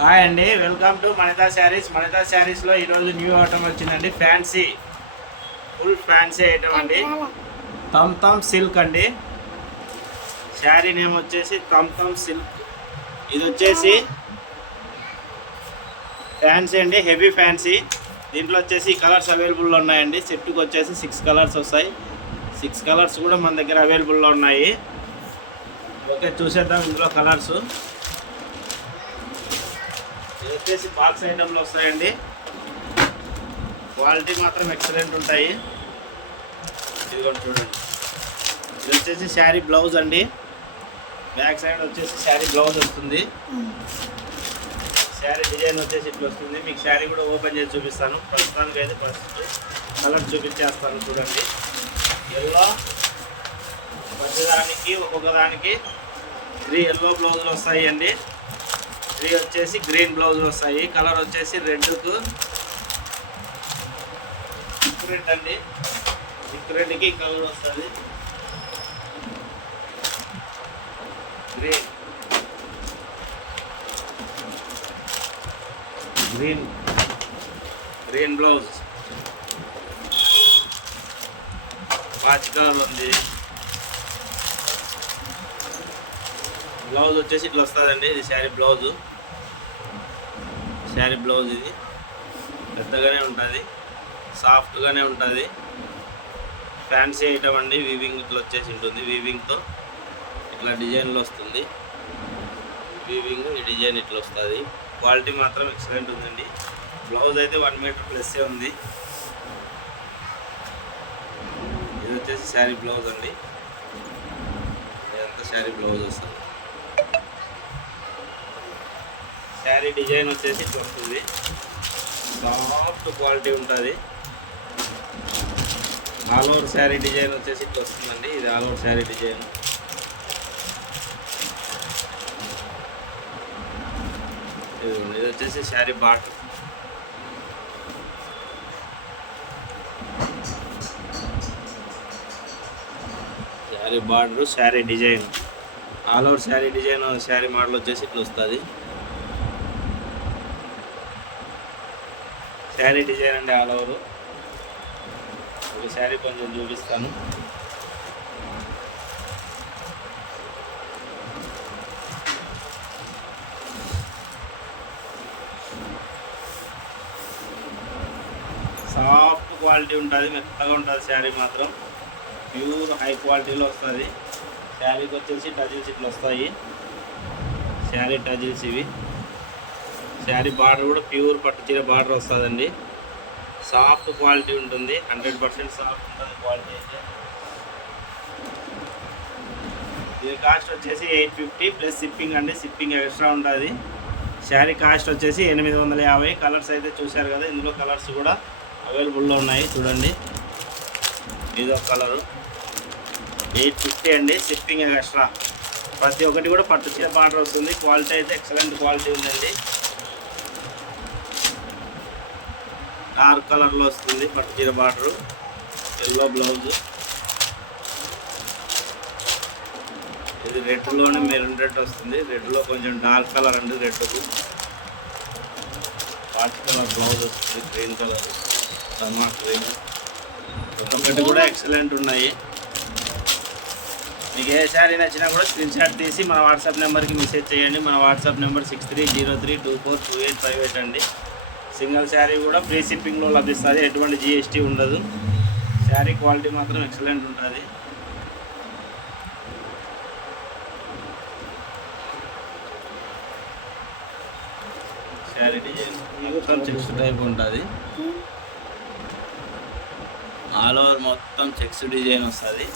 Hi అండి, welcome to మణితా saris. మణితా శారీస్లో ఈరోజు న్యూ ఐటమ్ వచ్చిందండి. ఫ్యాన్సీ, ఫుల్ ఫ్యాన్సీ ఐటమ్ అండి. తమ్ సిల్క్ అండి. శారీ నేమ్ వచ్చేసి తమ్ సిల్క్. ఇది వచ్చేసి ఫ్యాన్సీ అండి, హెవీ ఫ్యాన్సీ. దీంట్లో వచ్చేసి కలర్స్ అవైలబుల్లో ఉన్నాయండి. సెట్కి వచ్చేసి 6 కలర్స్ వస్తాయి. 6 కలర్స్ కూడా మన దగ్గర అవైలబుల్లో ఉన్నాయి. ఓకే, చూసేద్దాం ఇందులో కలర్స్. ఇది వచ్చేసి బాక్స్ ఐటమ్లో వస్తాయండి. క్వాలిటీ మాత్రం ఎక్సలెంట్ ఉంటాయి. ఇదిగోండి చూడండి. ఇది వచ్చేసి శారీ బ్లౌజ్ అండి. బ్యాక్ సైడ్ వచ్చేసి శారీ బ్లౌజ్ వస్తుంది. శారీ డిజైన్ వచ్చేసి ఇట్లా వస్తుంది. మీకు శారీ కూడా ఓపెన్ చేసి చూపిస్తాను. ప్రస్తుతానికి అయితే ఫస్ట్ కలర్ చూపించేస్తాను చూడండి. ఎల్లో ప్రతిదానికి ఒక్కొక్క దానికి 3 ఎల్లో బ్లౌజులు వస్తాయి అండి. 3 వచ్చేసి గ్రీన్ బ్లౌజులు వస్తాయి. కలర్ వచ్చేసి రెడ్కు థిక్ రెడ్ అండి. థిక్ రెడ్కి కలర్ వస్తుంది గ్రీన్. గ్రీన్ బ్లౌజ్ పాచి కలర్ ఉంది. బ్లౌజ్ వచ్చేసి ఇట్లా వస్తుందండి. ఇది శారీ బ్లౌజు. శారీ బ్లౌజ్ ఇది పెద్దగానే ఉంటుంది, సాఫ్ట్గానే ఉంటుంది. ఫ్యాన్సీ ఐటమ్ అండి. వీవింగ్ ఇట్లా వచ్చేసి ఉంటుంది. వీవింగ్తో ఇట్లా డిజైన్లో వస్తుంది. వీవింగ్ ఈ డిజైన్ ఇట్లా వస్తుంది. క్వాలిటీ మాత్రం ఎక్సలెంట్ ఉందండి. బ్లౌజ్ అయితే 1 మీటర్ ప్లస్సే ఉంది. ఇది వచ్చేసి శారీ బ్లౌజ్ అండి. ఇదంతా శారీ బ్లౌజ్ వస్తుంది. శారీ డిజైన్ వచ్చేసి ఇట్లా వస్తుంది. సాఫ్ట్ క్వాలిటీ ఉంటుంది. ఆల్ ఓవర్ శారీ డిజైన్ వచ్చేసి ఇట్లా వస్తుందండి. ఇది ఆల్ ఓవర్ శారీ డిజైన్. ఇది వచ్చేసి శారీ బాట్. Sari border, sari design, all over sari design. Sari model వచ్చేసి ఇట్లా వస్తుంది. శారీ డిజైన్ అండి ఆల్ ఓవర్. ఒక శారీ కొంచెం చూపిస్తాను. సాఫ్ట్ క్వాలిటీ ఉంటుంది, మెత్తగా ఉంటుంది. శారీ మాత్రం ప్యూర్ హై క్వాలిటీలో వస్తుంది. శారీకి వచ్చేసి టజిల్స్ ఇట్లా వస్తాయి. శారీ టజిల్స్ ఇవి. శారీ బార్డర్ కూడా ప్యూర్ పట్టు చీర బార్డర్ వస్తుందండి. సాఫ్ట్ క్వాలిటీ ఉంటుంది. 100% సాఫ్ట్ ఉంటుంది క్వాలిటీ అయితే. దీని కాస్ట్ వచ్చేసి 850 ప్లస్ షిప్పింగ్ అండి. షిప్పింగ్ ఎక్స్ట్రా ఉంటుంది. శారీ కాస్ట్ వచ్చేసి 850. కలర్స్ అయితే చూశారు కదా. ఇందులో కలర్స్ కూడా అవైలబుల్లో ఉన్నాయి చూడండి. ఇది ఒక కలరు 850 అండి. Shipping extra. ప్రతి ఒక్కటి కూడా పట్టు చీర బార్డర్ వస్తుంది. క్వాలిటీ అయితే ఎక్సలెంట్ క్వాలిటీ ఉందండి. డార్క్ కలర్లో వస్తుంది పట్టు చీర బార్డరు. Yellow blouse. ఇది రెడ్లోనే మెరూన్ రెడ్ వస్తుంది. రెడ్లో కొంచెం డార్క్ కలర్ అండి. రెడ్కు పాచి కలర్ బ్లౌజ్ వస్తుంది. గ్రీన్ కలర్, టమాటా గ్రీన్. ఒక్కొక్కటి కూడా ఎక్సలెంట్ ఉన్నాయి. మీకు ఏ శారీ నచ్చినా కూడా స్క్రీన్ షాట్ తీసి మన వాట్సాప్ నెంబర్కి మెసేజ్ చేయండి. మన వాట్సాప్ నెంబర్ 6303242858 అండి. సింగిల్ శారీ కూడా ఫ్రీ షిప్పింగ్లో లభిస్తుంది. ఎటువంటి జిఎస్టీ ఉండదు. శారీ క్వాలిటీ మాత్రం ఎక్సలెంట్ ఉంటుంది. శారీ డిజైన్ మొత్తం చెక్స్ టైప్ ఉంటుంది. ఆల్ ఓవర్ మొత్తం చెక్స్ డిజైన్ వస్తుంది.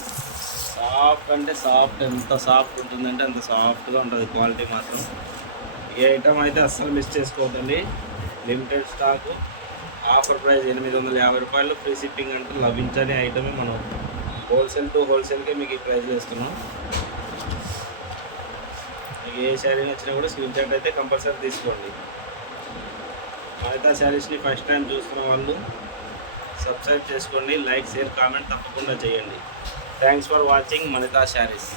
సాఫ్ట్ అంటే సాఫ్ట్, ఎంత సాఫ్ట్ ఉంటుందంటే అంత సాఫ్ట్గా ఉంటుంది. క్వాలిటీ మాత్రం ఈ ఐటమ్ అయితే అస్సలు మిస్ చేసుకోవద్దండి. Limited stock. ఆఫర్ ప్రైస్ 850 రూపాయలు. ఫ్రీ షిప్పింగ్ అంటే లభించని ఐటమే. మనం హోల్సేల్ టు హోల్సేల్కే మీకు ఈ ప్రైస్ వేస్తున్నాం. మీకు ఏ శారీ నచ్చినా కూడా స్క్రీన్ షాట్ అయితే కంపల్సరీ తీసుకోండి. మణితా శారీస్ని ఫస్ట్ టైం చూస్తున్న వాళ్ళు సబ్స్క్రైబ్ చేసుకోండి. లైక్, షేర్, కామెంట్ తప్పకుండా చేయండి. Thanks for watching మణితా saris.